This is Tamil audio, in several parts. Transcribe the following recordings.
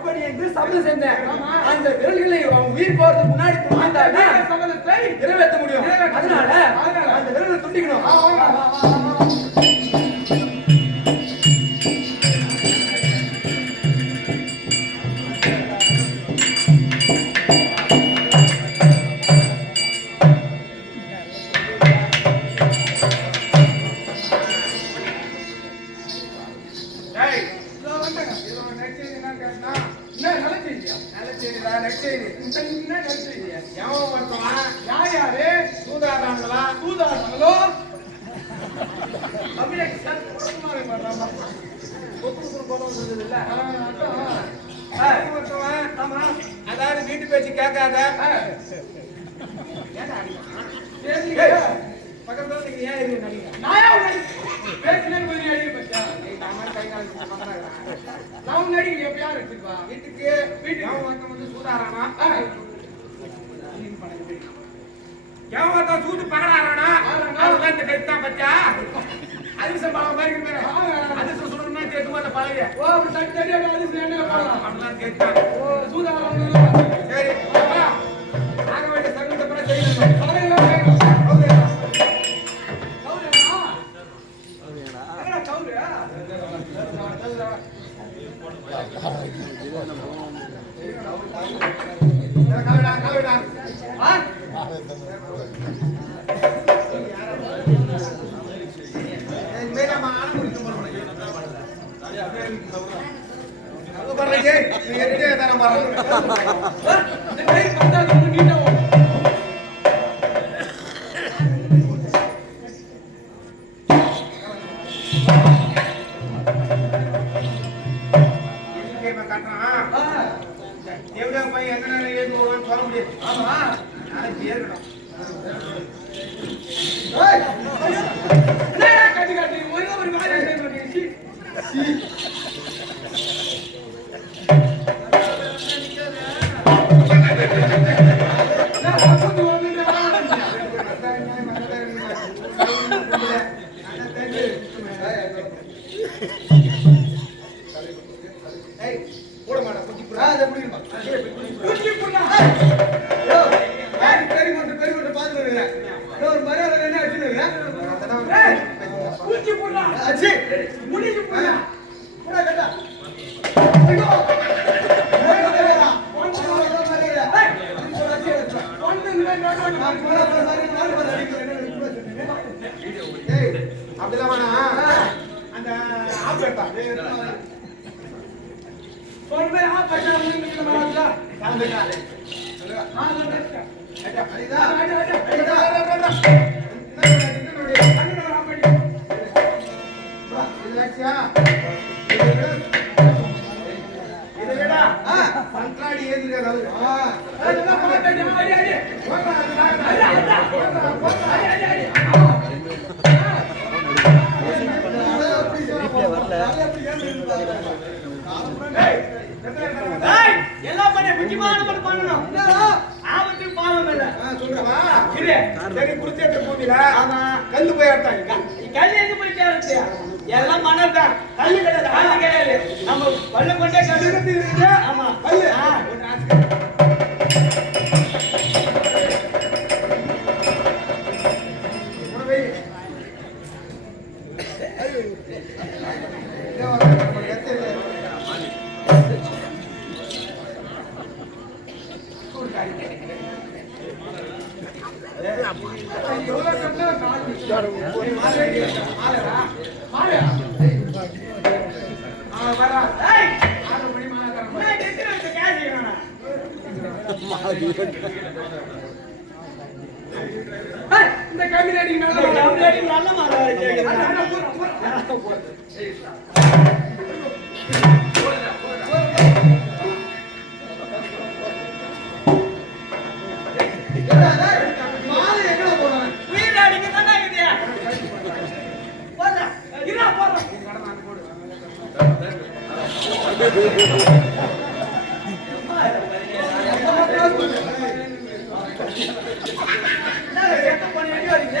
அப்படி என்று சபதம் செஞ்சேன் அந்த விரல்களை அவன் உயிர் போறதுக்கு முன்னாடி துண்டித்தான்னா சபதத்தை நிறைவேற்ற முடியும். அதனால அந்த விரல்களை துண்டிக்கணும். அதாவது வீட்டு பேச்சு கேட்காத பக்கத்துல நீங்க ஏன் இருக்கீங்க நடிகை? நான் ஏன் போய் நீ அடிக்க நான் மாதிரி கை கால் வீட்டுக்கு வீட்டுக்கு அவன் வந்து எவன் சூது அவன் தான் இந்த அதிர்ஷ்டம் பழம் மாதிரி அதிர்ஷ்டம் சுடணும்னா கேட்கும் அந்த பழகிய. அப்படிலாம் கேட்கான். சரி, வா. ஆக வேண்டிய சகுனத்தை பூரா செய்யணும். சகுனத்தை செய்யணும். சகுனத்தை. என்னடா கவுரு? கவுடா, கவுடா. ஆ? இனிமே நம்ம ஆளை முடிக்க போறோம். அது பாருங்க, நீ என்கிட்டயே வேணாம். அந்த ஆப் எடுத்தா. ஒரு பேர் ஆப் பண்ணா முடியுங்களா மாவட்டத்துல? கலந்துக்கா. ஆ, கலந்துக்கா. அடா, அடா, அடா, அடா, அடா, அடா, அடா. என்னுடைய கண்ணுல ஆப் பண்ணி. மட்டும் பண்ணணும் ஆபத்துக்கு பாவம் இல்ல சொல்றவா? இரு. சரி, குருச்சேத்திர பூமியில கல்லு போய் எடுத்தாங்க. கல் எங்க போய் சேரத்து எல்லாம் தான் கல்லு கிடையாது ஆளு கிடையாது நம்ம பல்லு கொண்டே கல்லு இருக்குது. ஆமா கல்லு. இந்த கம்பி அடிக்கு மேல இந்த வா. கம்ப்ளைண்ட் நல்ல மரம் அட, கேக்குறேன் அட, போடா, போடா. மாலை எங்கடா போறான்? உயிர் அடிக்க தானே இருக்குதியா போடுறா இருடா போடுறா என்ன செத்த பண்ணி அடி வரீங்க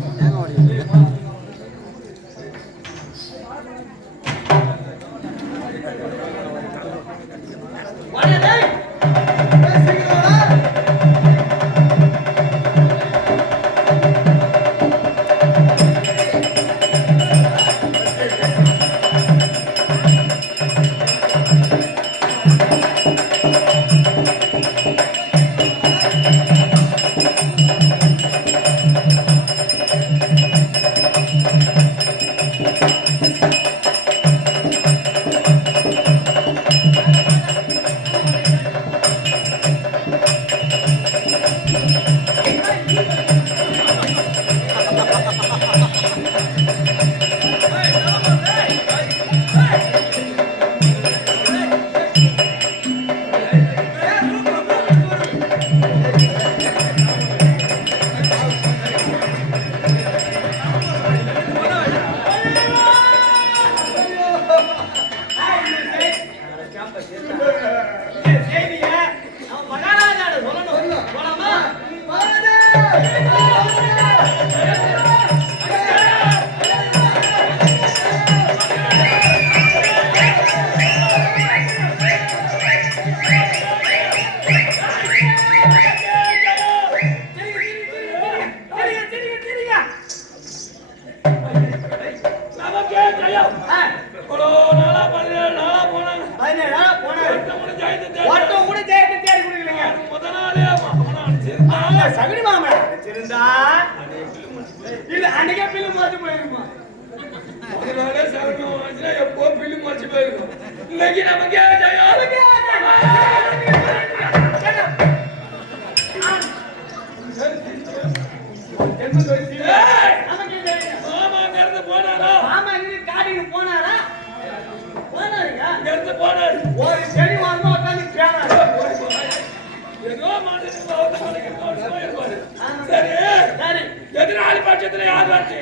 ராஜ்யத்துல யார் வார்த்தை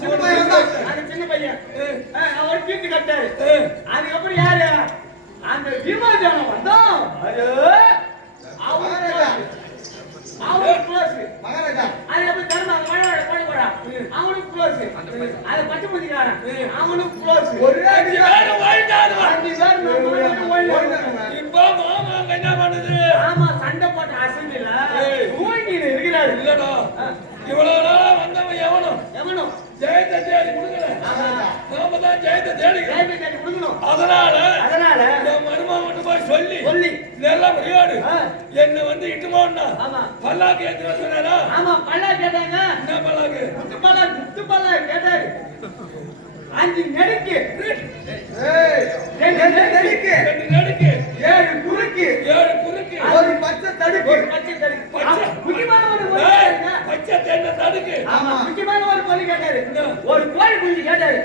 சின்ன பையன் தான். அந்த கட்டாரு அதுக்கப்புறம் யாரு அந்த விமானம் வந்தோம் அது க்ளோஸ் அதுக்கப்புறம் தர்ம மழையோட போய் போடா அவனுக்கு க்ளோஸ் அது பட்டு முடிக்கிறான் அவனுக்கு க்ளோஸ் ஒரே அஞ்சு பேர் இப்போ மாமா என்ன பண்ணுது ஆமா சண்டை போட்ட அசம்பில இல்லடா. இவ்வளவு நாளா வந்தவன் எவனும்? எவனும்? ஜெயத்தை தேடி கொடுக்கல. நாம தான் ஜெயத்தை கேட்டு கொடுக்கணும். அதனால அதனால என் மருமகன் போய் சொல்லி சொல்லி. இதெல்லாம் ஆ. என்ன வந்து இட்டுமோன்னா பல்லாக்கு ஏத்து சொன்னாரா? ஆமா பல்லா கேட்டாங்க என்ன பல்லாக்கு? முத்து பல்லா முத்து பல்லா கேட்டாரு அஞ்சு நெடுக்கு. ஏய் ரெண்டு நெடுக்கு. ரெண்டு நடுக்கு. ஏழு குறுக்கு. ஏழு ஒரு பச்சை தடுப்பு ஒரு பச்சை தடுக்கு. பச்சை. முக்கியமான ஒரு. பச்சை தென்னை தடுக்கு. ஆமா முக்கியமான ஒரு பொருள் கேட்டாரு. ஒரு கோழி குஞ்சு கேட்டாரு.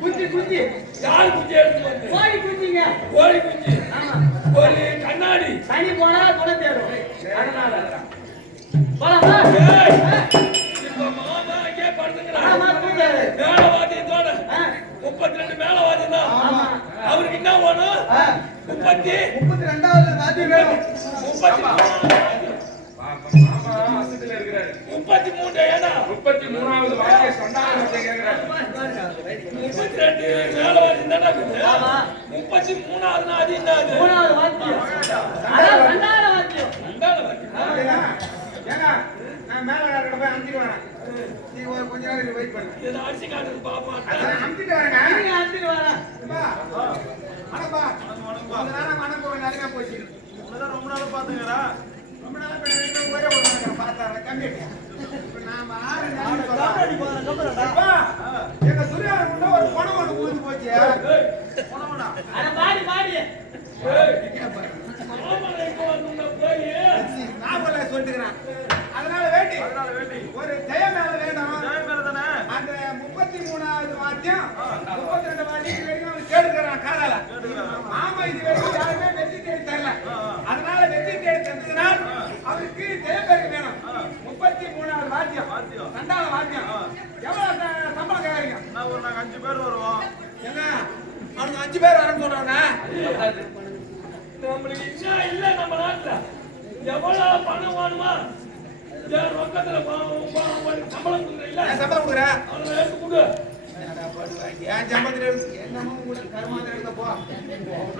குஞ்சு குஞ்சு. யாரு குஞ்சு எடுத்து கோழி குஞ்சுங்க. கோழி குஞ்சு. ஆமா. ஒரு கண்ணாடி. தனி போனா துணை தேடும் அதனால போலாமா ஏய், இப்ப மாமா அங்கே படுத்துக்கிறார் ஆமா தூங்காரு மேலவாதியத்தோட ஆ, முப்பத்தி ரெண்டு மேலவாதியம் தான் ஆமா அவருக்கு என்ன வேணும்? முப்பத்தி முப்பத்தி. ரெண்டாவது வாத்தியம் வேணும். முப்பத்தி முப்பத்தி மூணு ஏன்னா? முப்பத்தி மூணாவது வாக்கிய முப்பத்தி ரெண்டு இருக்குது ஆமா. முப்பத்தி மூணாவது நான் மேல யார்கிட்ட போய் அமுத்திட்டு வரேன். நீ ஒரு கொஞ்ச நேரம் இங்க பண்ணு. இதை அடிச்சு காட்டுறது அமுத்திட்டு கொஞ்ச நேரம் மனம் நிறைய போச்சு. ரொம்ப நாள் நான் பார்த்தாரேன். கம்மி ஆயிடுச்சு நாம ஆறு நாள் பார்த்தா- அப்பா, எங்க துரியோதனனுக்குள்ள ஒரு பணம் ஒண்ணு ஊந்து போச்சு. பணம்னா? அட பாடி பாடி மாமனை இப்போ வந்து போய் நாவல்ல சொல்லிட்டுக்கிறேன். அதனால வேண்டி ஒரு ஜெயம் மேல வேணும் அந்த முப்பத்தி மூணாவது வாத்தியம் முப்பத்தி ரெண்டு வாத்தியம் வரைக்கும் அவன் கேட்டுக்கிறான் காதால ஆமா இது வரைக்கும் யாருமே வெற்றி தேடி தரல அதனால வெற்றி தேடி தந்ததுனால் அவருக்கு ஜெயம் பெருக்க வேணும் முப்பத்தி மூணாவது வாத்தியம் ரெண்டாவது வாத்தியம் எவ்வளவு ச- சம்பளம் கேட்கறீங்க என்ன அவனுக்கு அஞ்சு பேர் வரணும்னு சொல்றாங்க. நம்மளுக்கு இல்ல நம்ம நாட்டுல. எவ்வளவு பணம் வேணுமா? என் ரொக்கத்துல பணம் பணம் பண்ணி சம்பளம் கொடுக்குறீங்களா ஏன் சம்பளம் கொடுக்குற? அதை எடுத்து கொடு. என்னடா பண்ணுவ? ஏன் சம்பளத்துல எடுத்து- என்னமோ கூட கருமாந்திரம் எடுக்க போ.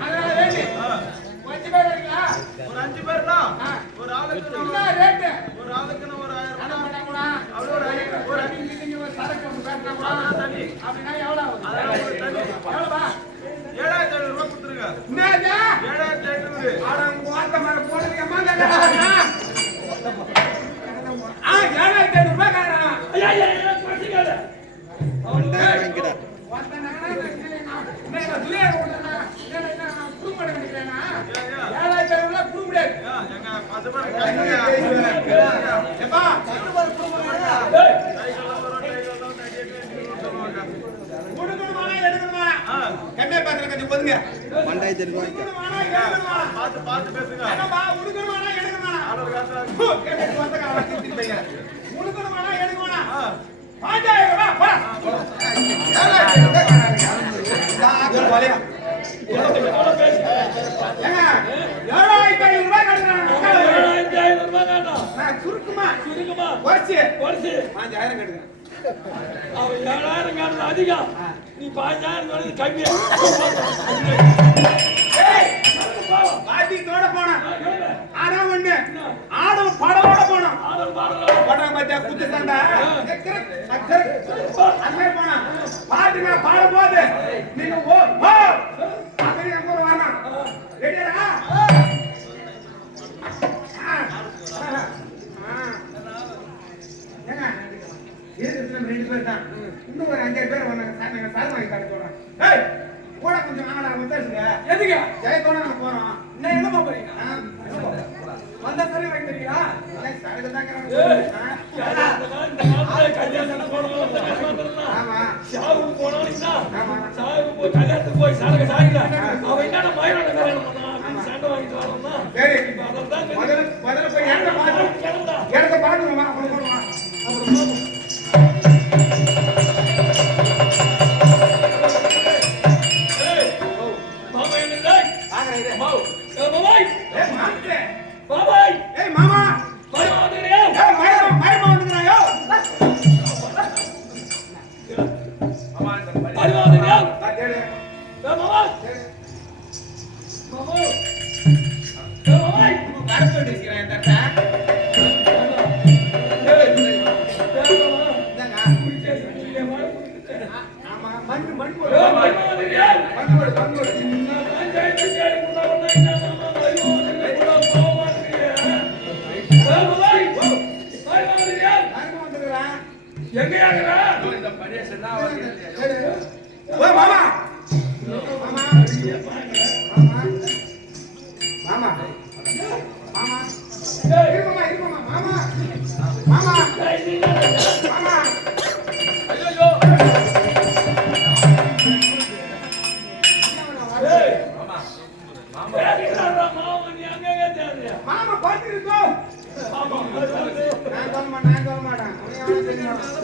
அதனால வேண்டி கொஞ்ச பேர் இருக்கீங்களா ஒரு அஞ்சு பேர்னா? ஒரு ஆளுக்கு ரேட்டு? ஒரு ஆளுக்குன்னு ஒரு ஆயிரம் அவ்வளோ ஒரு ஒரு அடி ஒரு சரக்கு பேசினா. அப்படின்னா எவ்வளவு? ஆகும் ஏழாயிரத்தி ஐநூறு ரூபாய் கொடுத்துருங்க. ஏழாயிரத்தி ஐநூறு. ஏழாயிரத்தி ஐநூறு ரூபாய் காரணம் ஐயா ஐயா ஐயா குறைச்சிக்காத ஒருத்தன் கட்டுறேன். ஏழாயிரத்தி ஐநூறு ரூபாய் வேண்டாம் நான் சுருக்குமா சுருக்கமா குறைச்சு குறைச்சு பாஞ்சாயிரம் கட்டுங்க அவன் ஏழாயிரம் காரணம் அதிகம். நீ பாஞ்சாயிரம் காரணம் கம்மி ஏய், வாத்தியத்தோட போனோம் ஆனா ஒண்ணு. ஆடும் படவோட போனோம் படம் பார்த்தா குத்து சண்டை? அது மாதிரி போனா. பாட்டுங்க பாடும் போது நீங்க ஓ ஓ அப்படின்னு எங்க ஊர் வரணும் ரெடியா ஏங்க இருக்கிறது நம்ம ரெண்டு பேர் தான் இன்னும் ஒரு அஞ்சாறு பேர் வந்தாங்க சார் நாங்க சார் வாங்கி தர ஏய் கூட கொஞ்சம் வாங்கடா முத்தரசுங்க எதுக்கு? ஜெயத்தோட நம்ம போறோம். என்ன எங்கம்மா போறீங்க? வந்தா சரி வாங்கி தரீங்களா சரக்கு தாங்க ஆமா. சாவுக்கு போனாலும் ஆமா. சாவுக்கு போய் கல்யாணத்துக்கு போய் சரக்கு ஆமா மண் மண் போடு மண் மண்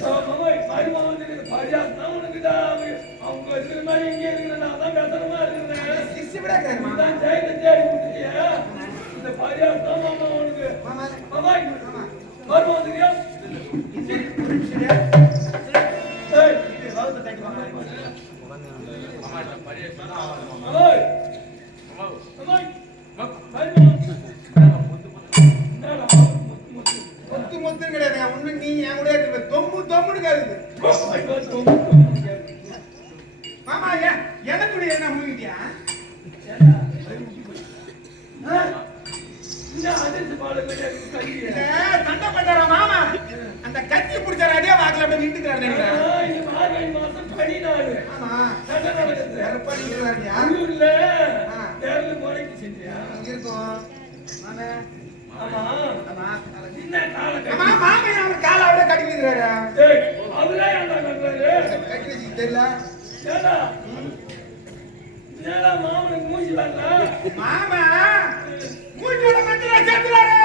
மாமா காசு எடுத்து வைக்கிறான் பாரு அந்த ஆளு ஆசைப்பட்டு நெத்தில அதில் வச்சிருக்கிறாருங்க சிரிச்சு விட இருக்கிறாருமா மாமா மாமா. முத்து தெரியல? மாமா மூச்சோட மத்தியில சேர்த்துறாரு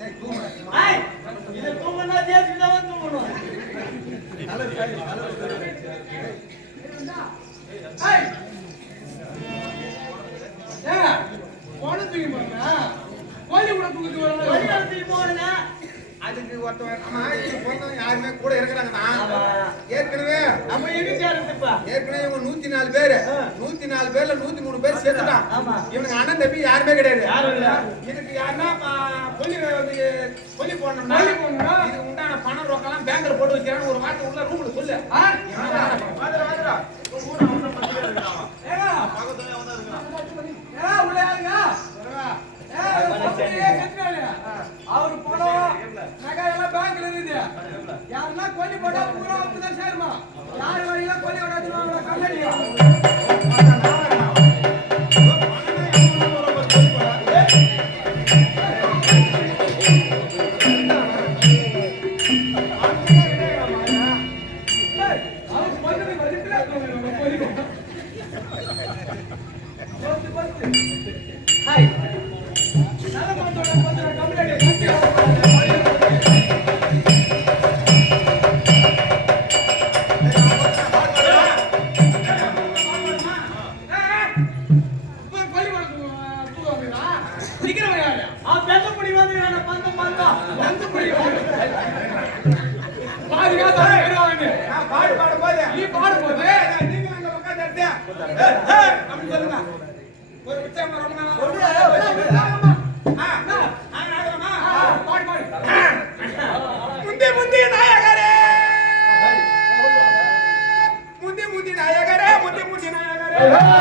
இதை தூங்கினா தேய்ச்சி தான் தூங்கணும் வழிநடத்தி போடுங்க அதுக்கு ஒருத்தவன் யாருமே கூட இருக்கிறாங்கண்ணா ஏற்கனவே நம்ம எங்க ஏற்கனவே இவங்க நூத்தி நாலு பேரு. நூத்தி நாலு பேர்ல நூத்தி மூணு பேர் சேர்த்துட்டான். இவனுக்கு அண்ணன் தம்பி யாருமே கிடையாது. இதுக்கு யாருன்னா கொல்லி வந்து கொல்லி போடணும்னா இதுக்கு உண்டான பணம் ரொக்கலாம் பேங்க்ல போட்டு வைக்கிறான்னு ஒரு வார்த்தை உள்ள ரூம்ல சொல்லு. வாதுடா, வாதுடா. அவரு பணம் நகை எல்லாம் பேங்க்ல இருக்குது யாருன்னா கொல்லி போட்டா பூரா அப்படிதான் சேருமா. யார் வழியில கொல்லி விடாதுன்னு கண்ணடியா அவன் பெத்த முடி வந்து வேணா பந்தம் பந்தம் நான் பாடு பாடும் போது. நீ பாடும்போது ஏய், நீங்க அங்க உட்கார்ந்து இருந்தியா? ஏய், சொல்லுங்க. ஒரு உற்சாகமா ரொம்ப நாளா- ஆ, ஆ, நாகரமா? முந்தி முந்தி நாயகரே. முந்தி முந்தி நாயகரே முந்தி முந்தி நாயகரே.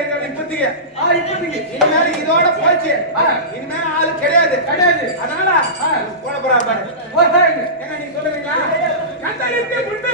இவருதான் உற்பத்தி ஆ, இதோட போச்சு. இனிமே ஆள் கிடையாது. கிடையாது. அதனால ஆ. போட போறா பாரு. என்ன நீங்க சொல்லுவீங்களா? கண்டலுக்கு முட்டு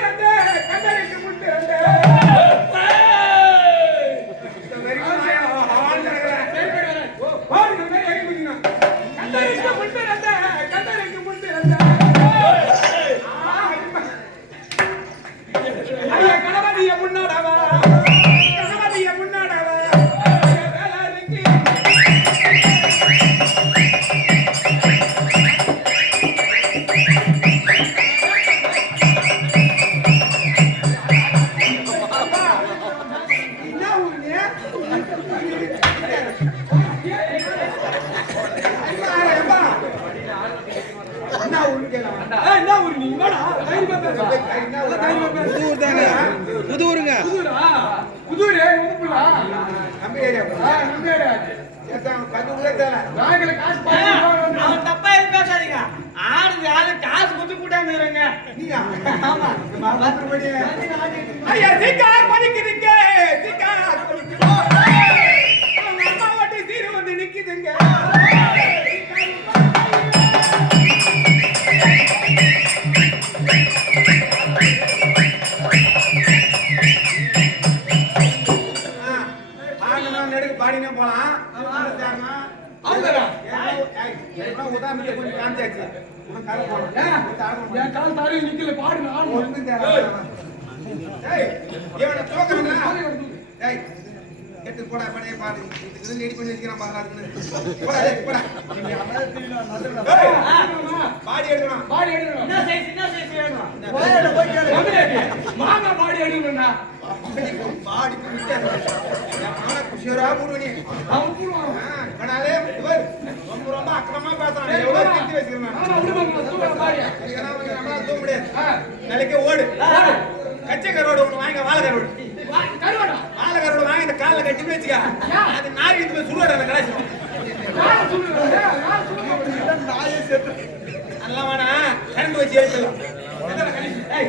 என்ன ஊரு நீ? வாடா, தைரியமா பேசு. என்ன ஊரா? தைரியமா பேசு. புதூர் தாங்க புதூருங்க புதூரா? புதூரு, உங்க புள்ளா? நம்ம ஏரியா ஆ, நம்ம ஏரியா. ஏத்தான் கது உள்ளே தேவை நாங்களே காசு. அவன் தப்பா எதுவும் பேசாதீங்க ஆடுது ஆளு காசு நீயா ஆமா மறுபடி ஐயா சீக்கார் படிக்குதுங்க சீக்கார் வட்டி சீரு வந்து நிக்குதுங்க என் கால் தரையில் நிக்கல, பாடு நான் ஒண்ணும் தேவை எடுத்து போடா பணைய பாரு. இது ரெடி பண்ணி வச்சுக்கிறான் பாரு அதுக்கு போடா டேய், போடா. பாடி எடுக்கணும் பாடி எடுக்கணும். என்ன சைஸ் என்ன சைஸ் வேணும்? தமிழேட்டி, மாங்கா பாடி எடுக்கணும்டா. பாடி விட்டாரு ஆனா குஷியரா போடுவனி. அவன் கூடுவான். கனாலே இவர் ரொம்ப ரொம்ப அக்கிரமா பேசுறான். எவ்வளவு திட்டி வச்சிருக்கான். பாடியா. இதெல்லாம் வந்து நம்மளால தூக்க முடியாது. ஆ, நாளைக்கு ஓடு. கச்சை கரோடு ஒன்று வாங்க வாழை கரோடு வா- கருவாடா. வாழை கரோடு வாங்கி இந்த காலில் கட்டி வச்சுக்க அது நாய் இது போய் சுடுவாடு அந்த கடைசி யார் சொல்லுறது? யார் சொல்லுறது? நல்லா வேணா கரண்ட் வச்சு ஏய்